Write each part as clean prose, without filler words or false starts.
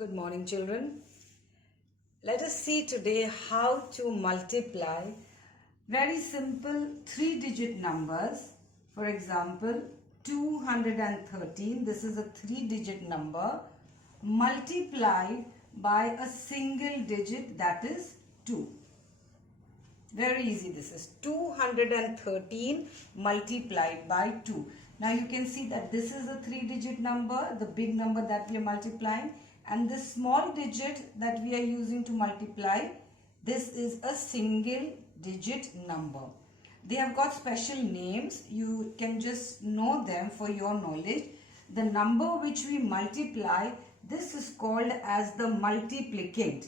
Good morning, children. Let us see today how to multiply very simple three-digit numbers. For example, 213, this is a three-digit number, multiplied by a single digit, that is 2. Very easy this is. 213 multiplied by 2. Now you can see that this is a three-digit number, the big number that we are multiplying, and this small digit that we are using to multiply, this is a single digit number. They have got special names. You can just know them for your knowledge. The number which we multiply, this is called as the multiplicand.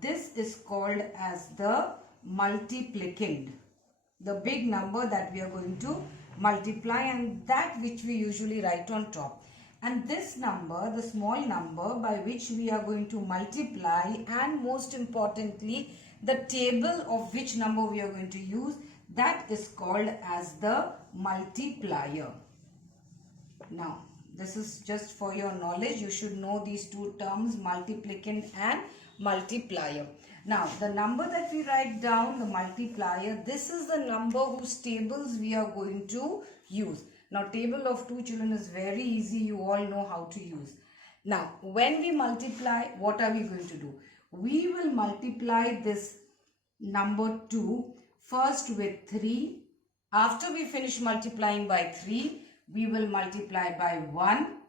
This is called as the multiplicand, the big number that we are going to multiply, and that which we usually write on top. And this number, the small number by which we are going to multiply, and most importantly the table of which number we are going to use, that is called as the multiplier. Now this is just for your knowledge. You should know these two terms, multiplicand and multiplier. Now the number that we write down, the multiplier, this is the number whose tables we are going to use. Now table of two, children, is very easy. You all know how to use. Now when we multiply, what are we going to do? We will multiply this number 2 first with 3. After we finish multiplying by 3, we will multiply by 1.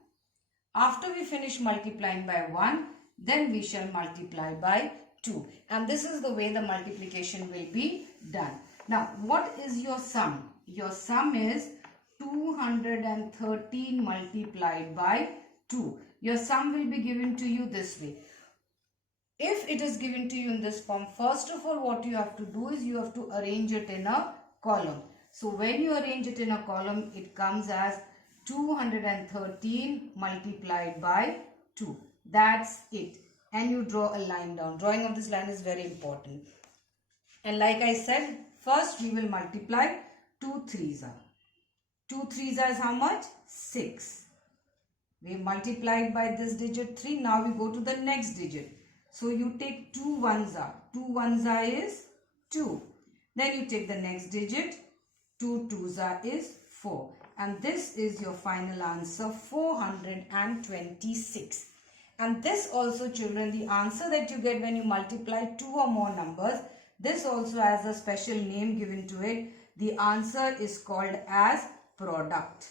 After we finish multiplying by 1, then we shall multiply by 2. And this is the way the multiplication will be done. Now, what is your sum? Your sum is 213 multiplied by 2. Your sum will be given to you this way. If it is given to you in this form, first of all, what you have to do is you have to arrange it in a column. So when you arrange it in a column, it comes as 213 multiplied by 2. That's it. And you draw a line down. Drawing of this line is very important. And like I said, first we will multiply 2 3s are. 2 3s are is how much? 6. We multiplied by this digit 3. Now we go to the next digit. So you take 2 1s are. 2 1s are is 2. Then you take the next digit. 2 2s are is 4. And this is your final answer, 426. And this also, children, the answer that you get when you multiply 2 or more numbers, this also has a special name given to it. The answer is called as product.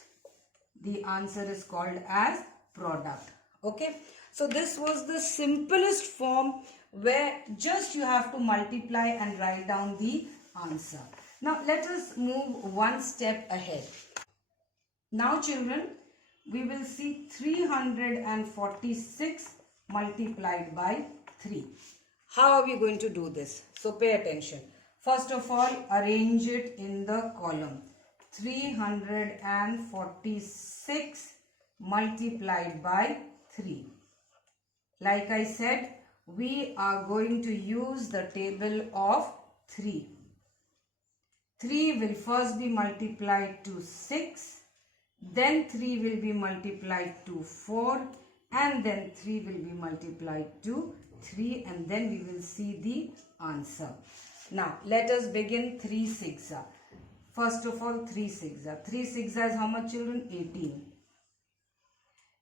The answer is called as product. Okay. So this was the simplest form where just you have to multiply and write down the answer. Now let us move one step ahead. Now children, we will see 346 multiplied by 3. How are we going to do this? So pay attention. First of all, arrange it in the column. 346 multiplied by 3. Like I said, we are going to use the table of 3. 3 will first be multiplied to 6. Then 3 will be multiplied to 4, and then 3 will be multiplied to 3, and then we will see the answer. Now let us begin 3 6. First of all, 3 6. 3 6 is how much, children? 18.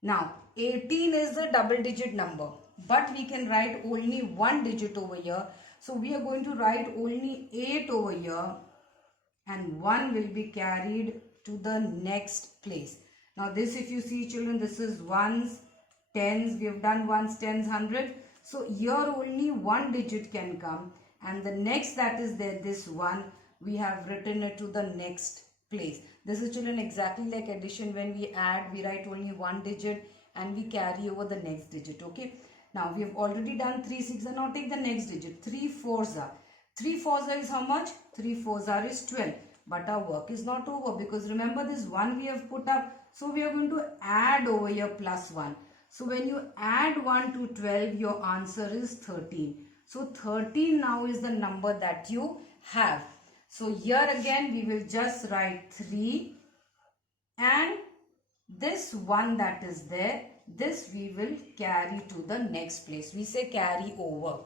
Now 18 is the double digit number, but we can write only one digit over here. So we are going to write only 8 over here, and 1 will be carried to the next place. Now this, if you see, children, this is ones, tens. We have done ones, tens, 100. So here only one digit can come, and the next that is there, this 1, we have written it to the next place. This is, children, exactly like addition. When we add, we write only one digit and we carry over the next digit. Okay. Now we have already done 3 6, and now take the next digit. 3 4s are. 3 4s are is how much? 3 4s are is 12. But our work is not over, because remember this 1 we have put up. So we are going to add over here plus 1. So when you add 1 to 12, your answer is 13. So 13 now is the number that you have. So here again we will just write 3, and this 1 that is there, This we will carry to the next place. We say carry over.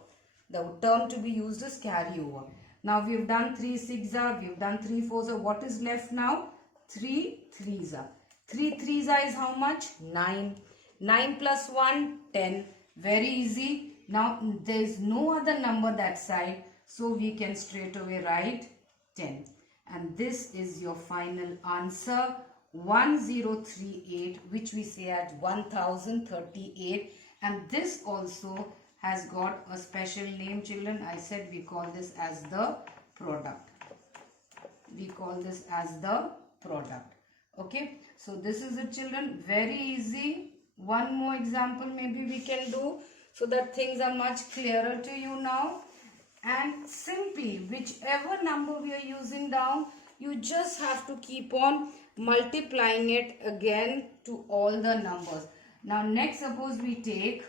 The term to be used is carry over. Now we've done 3 6s, we've done 3 4s. What is left now? 3 3s. 3 3s is how much? 9. 9 plus 1, 10. Very easy. Now there is no other number that side, so we can straight away write 10. And this is your final answer, 1038, which we say at 1038. And this also has got a special name, children. I said we call this as the product. We call this as the product. Okay, so this is it, children. Very easy. One more example maybe we can do, so that things are much clearer to you now. And simply, whichever number we are using down, you just have to keep on multiplying it again to all the numbers. Now next suppose we take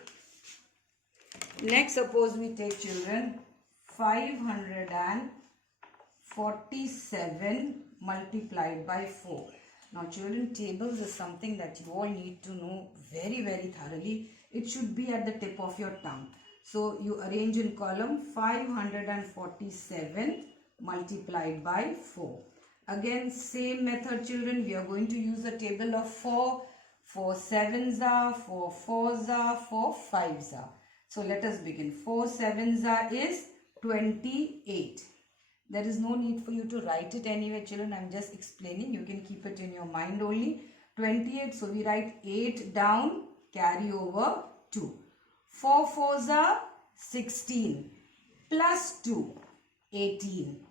children 547 multiplied by 4. Now children, tables is something that you all need to know very thoroughly. It should be at the tip of your tongue. So you arrange in column 547 multiplied by 4. Again same method, children. We are going to use a table of 4. 4 7s are, 4 4s are, 4 5s are. So let us begin. 4 7s are is 28. There is no need for you to write it anyway, children. I am just explaining. You can keep it in your mind only. 28. So we write 8 down, carry over 2. 4 4s are 16 plus 2, 18.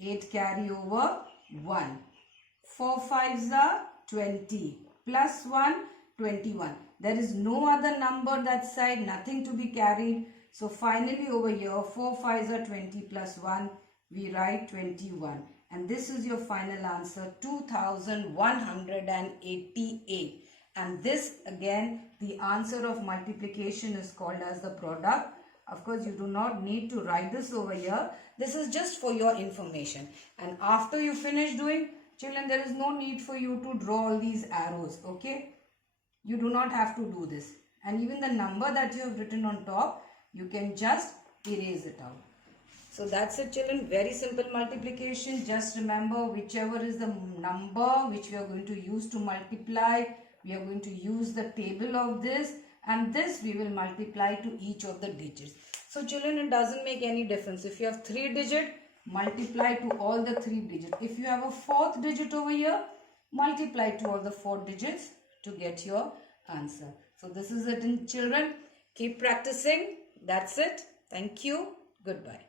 8 carry over 1. 4 5s are 20 plus 1, 21. There is no other number that side, nothing to be carried. So finally over here, 4 5s are 20 plus 1. We write 21. And this is your final answer, 2188. And this again, the answer of multiplication is called as the product. Of course, you do not need to write this over here. This is just for your information. And after you finish doing, children, there is no need for you to draw all these arrows, okay? You do not have to do this. And even the number that you have written on top, you can just erase it out. So that's it, children. Very simple multiplication. Just remember, whichever is the number which we are going to use to multiply, we are going to use the table of this, and this we will multiply to each of the digits. So children, it doesn't make any difference. If you have 3 digits, multiply to all the 3 digits. If you have a 4th digit over here, multiply to all the 4 digits to get your answer. So this is it, children. Keep practicing. That's it. Thank you. Goodbye.